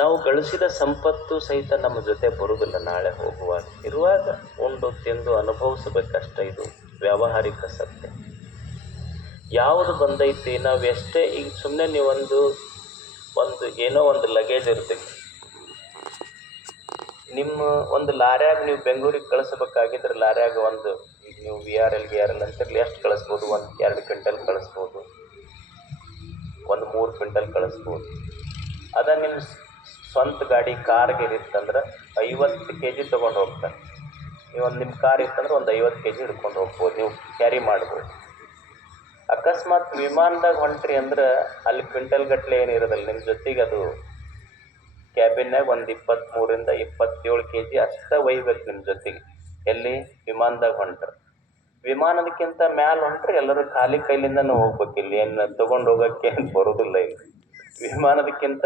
ನಾವು ಗಳಿಸಿದ ಸಂಪತ್ತು ಸಹಿತ ನಮ್ಮ ಜೊತೆ ಬರುವುದಿಲ್ಲ. ನಾಳೆ ಹೋಗುವಾಗ ಇರುವಾಗ ಉಂಡು ತಿಂದು ಅನುಭವಿಸಬೇಕಷ್ಟ. ಇದು ವ್ಯಾವಹಾರಿಕ ಸತ್ಯ. ಯಾವುದು ಬಂದೈತಿ, ನಾವು ಎಷ್ಟೇ ಈಗ ಸುಮ್ಮನೆ ನೀವೊಂದು ಏನೋ ಒಂದು ಲಗೇಜ್ ಇರ್ತೈತಿ, ನಿಮ್ಮ ಒಂದು ಲಾರ್ಯಾಗ ನೀವು ಬೆಂಗಳೂರಿಗೆ ಕಳಿಸ್ಬೇಕಾಗಿದ್ರೆ ಲಾರ್ಯಾಗ ಈಗ ನೀವು VRL ಅಂತಿರಲಿ, ಎಷ್ಟು ಕಳಿಸ್ಬೋದು? 1-2 ಕ್ವಿಂಟಲ್ ಕಳಿಸ್ಬೋದು, 3 ಕ್ವಿಂಟಲ್ ಕಳಿಸ್ಬೋದು. ಅದ ನಿಮ್ಮ ಸ್ವಂತ ಗಾಡಿ ಕಾರ್ಗೆ ಇತ್ತಂದ್ರೆ 50 kg ತೊಗೊಂಡು ಹೋಗ್ತಾರೆ. ನೀವು ನಿಮ್ಮ ಕಾರ್ ಇತ್ತಂದ್ರೆ 50 kg ಹಿಡ್ಕೊಂಡು ಹೋಗ್ಬೋದು, ನೀವು ಕ್ಯಾರಿ ಮಾಡ್ಬೋದು. ಅಕಸ್ಮಾತ್ ವಿಮಾನದಾಗ ಹೊಂಟ್ರಿ ಅಂದ್ರೆ ಅಲ್ಲಿ ಕ್ವಿಂಟಲ್ ಗಟ್ಟಲೆ ಏನಿರೋದಿಲ್ಲ, ನಿಮ್ಮ ಜೊತೆಗೆ ಅದು ಕ್ಯಾಬಿನ್ನಾಗ 23-27 kg ಅಷ್ಟೇ ಒಯ್ಬೇಕು ನಿಮ್ಮ ಜೊತೆಗೆ. ಎಲ್ಲಿ? ವಿಮಾನದಾಗ ಹೊಂಟ್ರೆ. ವಿಮಾನದಕ್ಕಿಂತ ಮ್ಯಾಲ ಹೊಂಟ್ರೆ ಎಲ್ಲರೂ ಖಾಲಿ ಕೈಲಿಂದನೂ ಹೋಗ್ಬೇಕು. ಇಲ್ಲಿ ಏನು ತೊಗೊಂಡು ಹೋಗೋಕ್ಕೆ ಬರೋದಿಲ್ಲ. ಇಲ್ಲಿ ವಿಮಾನದಕ್ಕಿಂತ